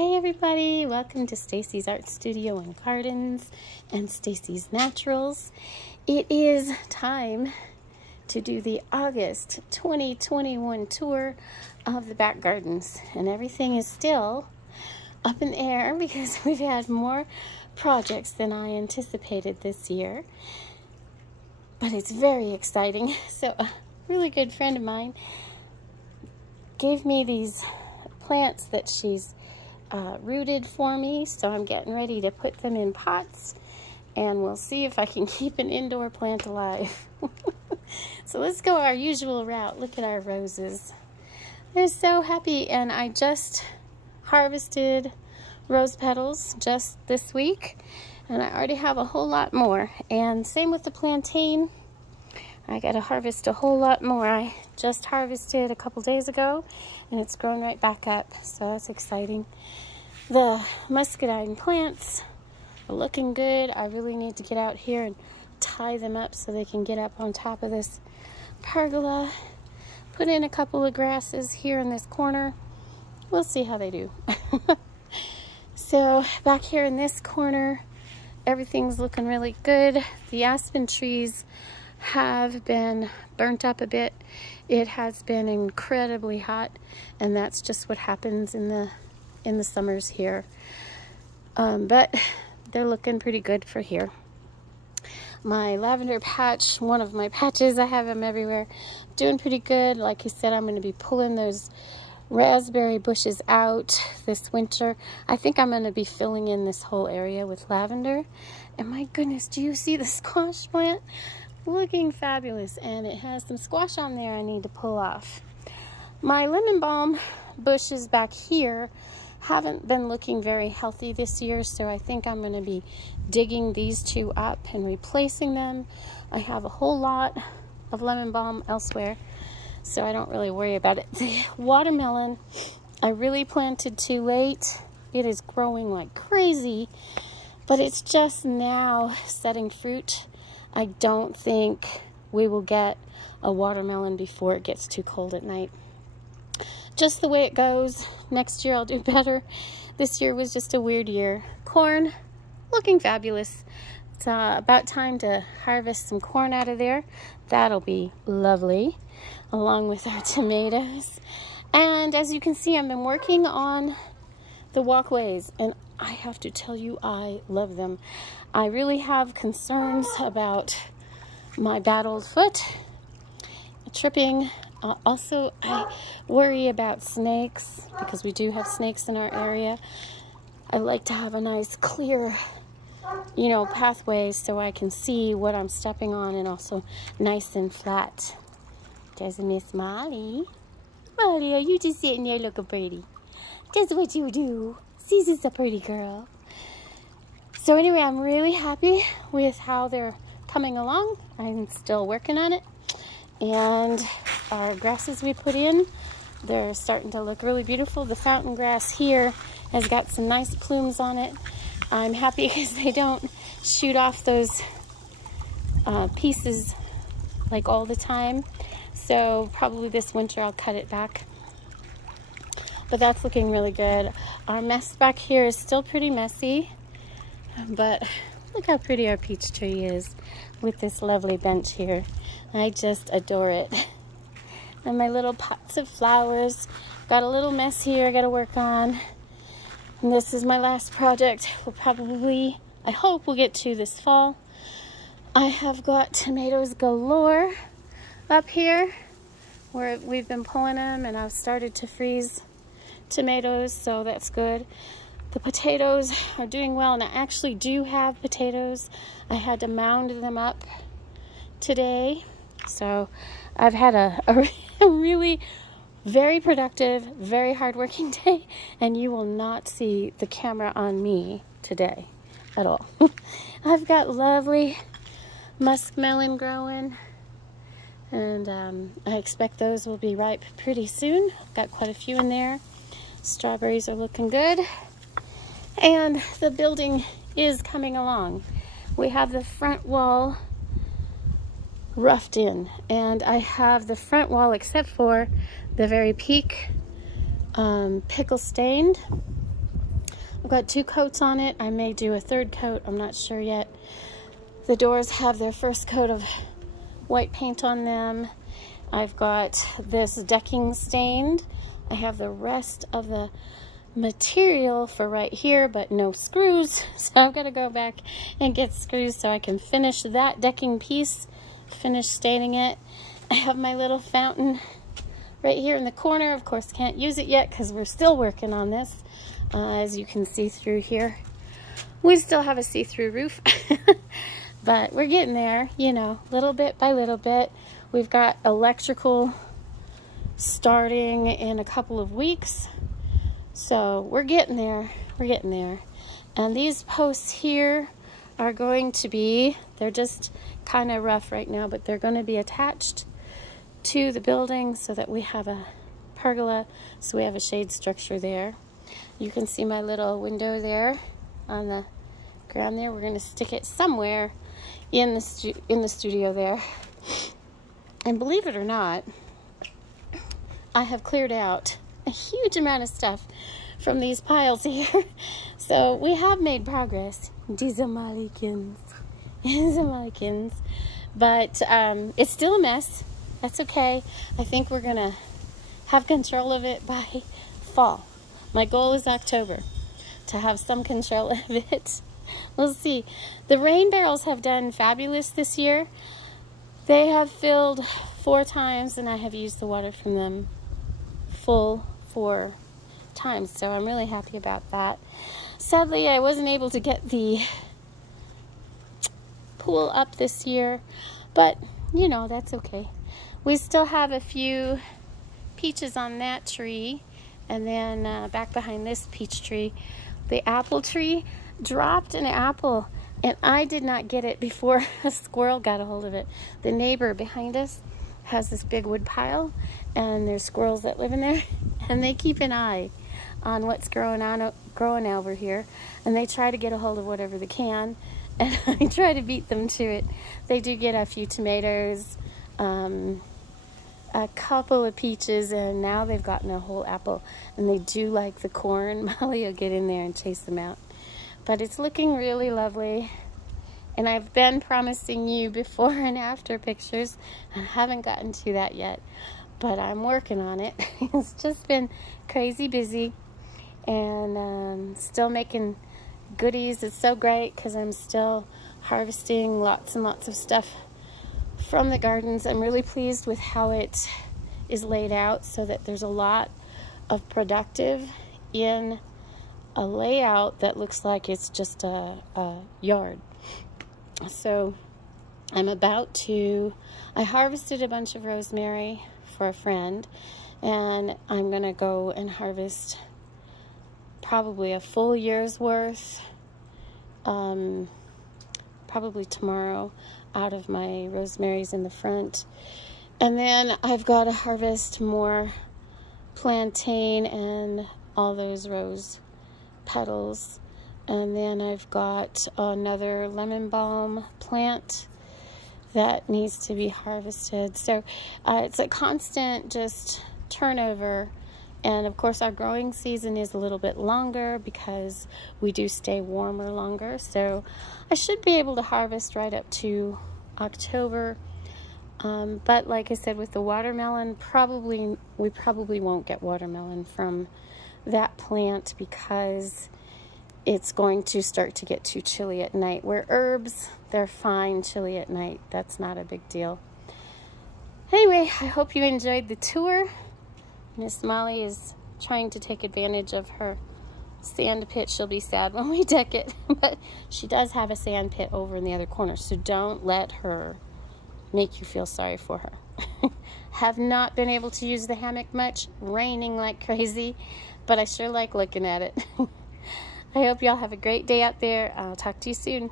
Hey everybody, welcome to Stacy's Art Studio and Gardens and Stacy's Naturals. It is time to do the August 2021 tour of the back gardens, and everything is still up in the air because we've had more projects than I anticipated this year, but it's very exciting. So a really good friend of mine gave me these plants that she's rooted for me, so I'm getting ready to put them in pots, and we'll see if I can keep an indoor plant alive. So let's go our usual route. Look at our roses. They're so happy, and I just harvested rose petals just this week, and I already have a whole lot more. And same with the plantain. I got to harvest a whole lot more. I just harvested a couple days ago, and it's grown right back up, so that's exciting. The muscadine plants are looking good. I really need to get out here and tie them up so they can get up on top of this pergola. Put in a couple of grasses here in this corner. We'll see how they do. So back here in this corner, everything's looking really good. The aspen trees have been burnt up a bit. It has been incredibly hot, and that's just what happens in the summers here. But they're looking pretty good for here. My lavender patch, one of my patches, I have them everywhere, doing pretty good. Like you said, I'm going to be pulling those raspberry bushes out this winter. I think I'm going to be filling in this whole area with lavender. And my goodness, do you see the squash plant? Looking fabulous, and it has some squash on there I need to pull off. My lemon balm bushes back here haven't been looking very healthy this year, so I think I'm going to be digging these two up and replacing them. I have a whole lot of lemon balm elsewhere, so I don't really worry about it. The watermelon, I really planted too late. It is growing like crazy, but it's just now setting fruit. I don't think we will get a watermelon before it gets too cold at night. Just the way it goes. Next year I'll do better. This year was just a weird year. Corn, looking fabulous. It's about time to harvest some corn out of there. That'll be lovely, along with our tomatoes. And as you can see, I've been working on the walkways, and I have to tell you, I love them. I really have concerns about my bad old foot tripping. Also, I worry about snakes because we do have snakes in our area. I like to have a nice clear, pathway so I can see what I'm stepping on, and also nice and flat. There's Miss Molly. Molly, are you just sitting there looking pretty? That's what you do. Susie's a pretty girl. So anyway, I'm really happy with how they're coming along. I'm still working on it. And our grasses we put in, they're starting to look really beautiful. The fountain grass here has got some nice plumes on it. I'm happy because they don't shoot off those pieces like all the time. So probably this winter I'll cut it back. But that's looking really good. Our mess back here is still pretty messy, but look how pretty our peach tree is with this lovely bench here. I just adore it. And my little pots of flowers. Got a little mess here I gotta work on. And this is my last project. I hope we'll get to this fall. I have got tomatoes galore up here where we've been pulling them, and I've started to freeze tomatoes, so that's good. The potatoes are doing well, and I actually do have potatoes. I had to mound them up today, so I've had a really very productive, very hardworking day, and you will not see the camera on me today at all. I've got lovely muskmelon growing, and I expect those will be ripe pretty soon. I've got quite a few in there. Strawberries are looking good, and the building is coming along. We have the front wall roughed in, and I have the front wall, except for the very peak, pickle stained. I've got 2 coats on it. I may do a 3rd coat. I'm not sure yet. The doors have their first coat of white paint on them. I've got this decking stained. I have the rest of the material for right here, but no screws. So I've got to go back and get screws so I can finish that decking piece, finish staining it. I have my little fountain right here in the corner. Of course, can't use it yet because we're still working on this. As you can see through here, we still have a see-through roof. But we're getting there, you know, little bit by little bit. We've got electrical starting in a couple of weeks. So we're getting there. We're getting there. And these posts here are going to be, they're just kind of rough right now, but they're going to be attached to the building so that we have a pergola, so we have a shade structure there. You can see my little window there on the ground there. We're going to stick it somewhere in the studio there. And believe it or not, I have cleared out a huge amount of stuff from these piles here. So we have made progress. Dizamalekins. But it's still a mess. That's okay. I think we're gonna have control of it by fall. My goal is October to have some control of it. We'll see. The rain barrels have done fabulous this year. They have filled 4 times, and I have used the water from them full 4 times, so I'm really happy about that. Sadly, I wasn't able to get the pool up this year, but you know, that's okay. We still have a few peaches on that tree, and then back behind this peach tree, the apple tree dropped an apple, and I did not get it before a squirrel got a hold of it. The neighbor behind us has this big wood pile, and there's squirrels that live in there, and they keep an eye on what's growing over here, and they try to get a hold of whatever they can, and I try to beat them to it. They do get a few tomatoes, a couple of peaches, and now they've gotten a whole apple, and they do like the corn. Molly will get in there and chase them out. But it's looking really lovely, and I've been promising you before and after pictures. I haven't gotten to that yet, but I'm working on it. It's just been crazy busy, and still making goodies. It's so great because I'm still harvesting lots and lots of stuff from the gardens. I'm really pleased with how it is laid out, so that there's a lot of productive in a layout that looks like it's just a yard. So I'm about to, I harvested a bunch of rosemary for a friend, and I'm gonna go and harvest probably a full year's worth, probably tomorrow, out of my rosemaries in the front. And then I've got to harvest more plantain and all those rose petals, and then I've got another lemon balm plant that needs to be harvested. So it's a constant just turnover, and of course our growing season is a little bit longer because we do stay warmer longer. So I should be able to harvest right up to October, but like I said, with the watermelon, we probably won't get watermelon from that plant because it's going to start to get too chilly at night. Where herbs, they're fine chilly at night. That's not a big deal. Anyway, I hope you enjoyed the tour. Miss Molly is trying to take advantage of her sand pit. She'll be sad when we deck it, but she does have a sand pit over in the other corner, so don't let her make you feel sorry for her. Have not been able to use the hammock much, raining like crazy, but I sure like looking at it. I hope y'all have a great day out there. I'll talk to you soon.